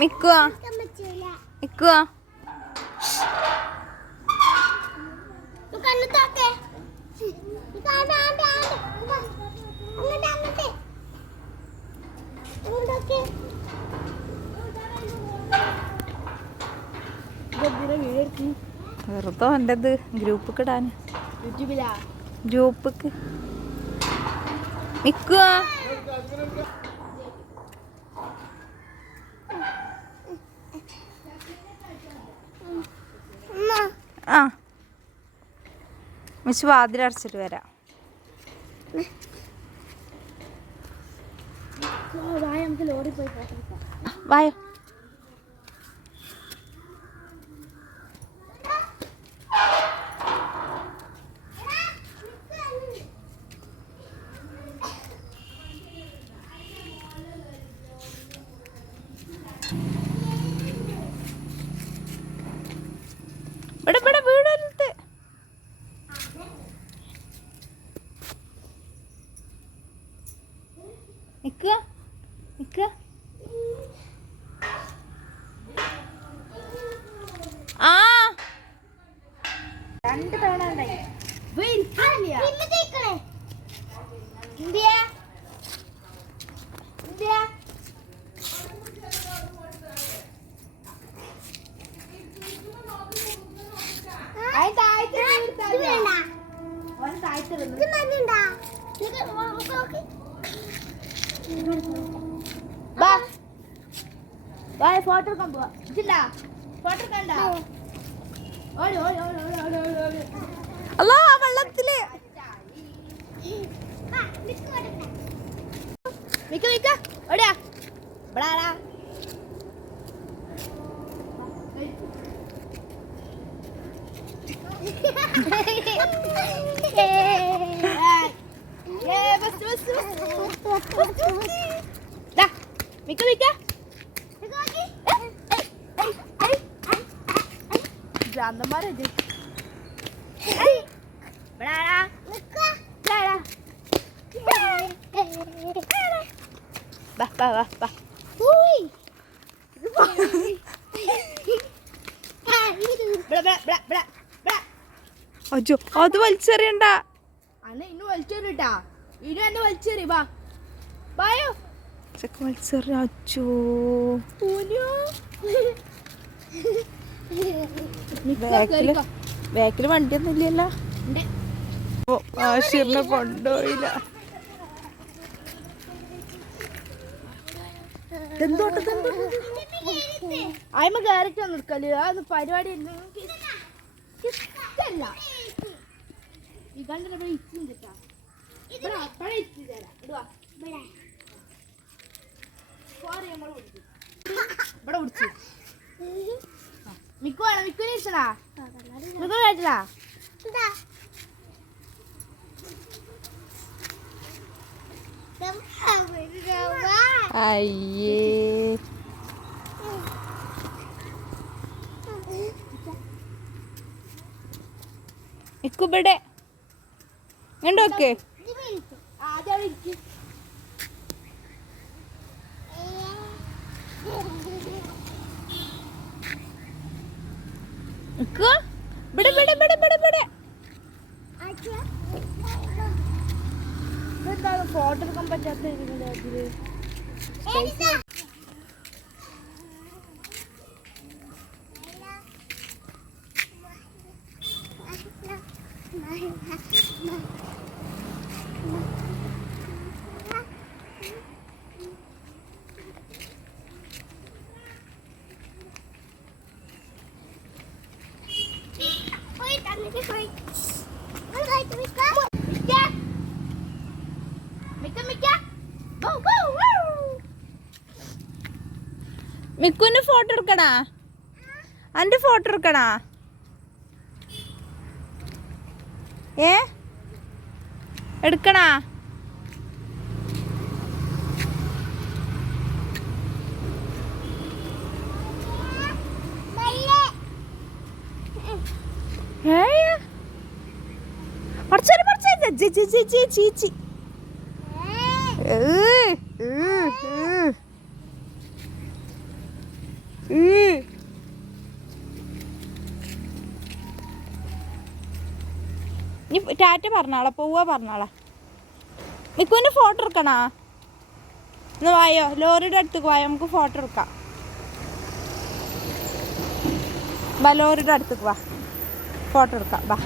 മിക്കുവാ മിക്കുവാ വെറുതെ എൻ്റെത് ഗ്രൂപ്പൊക്കെ ഇടാൻ ഗ്രൂപ്പൊക്കെ മിക്കുവാ ആ മിസ് വാതിലടച്ചിട്ട് വരാം. വായോ ഇവിടെ ഇവിടെ വീടടുത്ത് നിക്കുക നിക്കുക. ആ 2 തവണ ഉണ്ടായി. ഫോട്ടോ എടുക്കാൻ പോവാ. ഫോട്ടോ എടുക്കണ്ട. അല്ലാ വെള്ളത്തില് മിക്ക മിക്ക ഓടിയാ ബടാടാ. മിക്ക മിക്ക ഭ്രാന്തന്മാരത്. അയ്യോ അത് വലിച്ചെറിയണ്ട. ഇന്ന് വലിച്ചെറിയട്ടാ. ഇനി എന്നെ വലിച്ചെറി. വാ വായോ ചെക്ക വലിച്ചെറിയ. അച്ചോ ബാക്കില് വണ്ടിയൊന്നും ഇല്ലല്ലോ. ആശിറിനെ കൊണ്ടുപോയില്ല. അയിമ കയറിട്ട് നിൽക്കല്. അത് പരിപാടി ഇഷ്ടല്ല. ഈ കണ്ടിട്ട് ഇച്ചും കിട്ടാ. ഇവിടെ പിടിച്ചു മിക്കുവാണ്. മിക്കുവിനെ ഇഷ്ടടാ. മിക്കു കേട്ടില്ല. അയ്യേ മിക്കുവിടെ ഉണ്ടോക്കെ. ഫോട്ടോ എടുക്കാൻ പറ്റാത്ത മിക്കുവിന്റെ ഫോട്ടോ എടുക്കണാ. അന്റെ ഫോട്ടോ എടുക്കണാ. എടുക്കണാ. ചീച്ചി നീ ടാറ്റ പറഞ്ഞാളെ പോവാ പറഞ്ഞാളെ. മിക്കുവിൻ്റെ ഫോട്ടോ എടുക്കണോ? ഒന്ന് വായോ, ലോറിയുടെ അടുത്തേക്ക് വായോ, നമുക്ക് ഫോട്ടോ എടുക്കാം. വാ ലോറിയുടെ അടുത്തേക്ക് വാ, ഫോട്ടോ എടുക്കാം. വാ.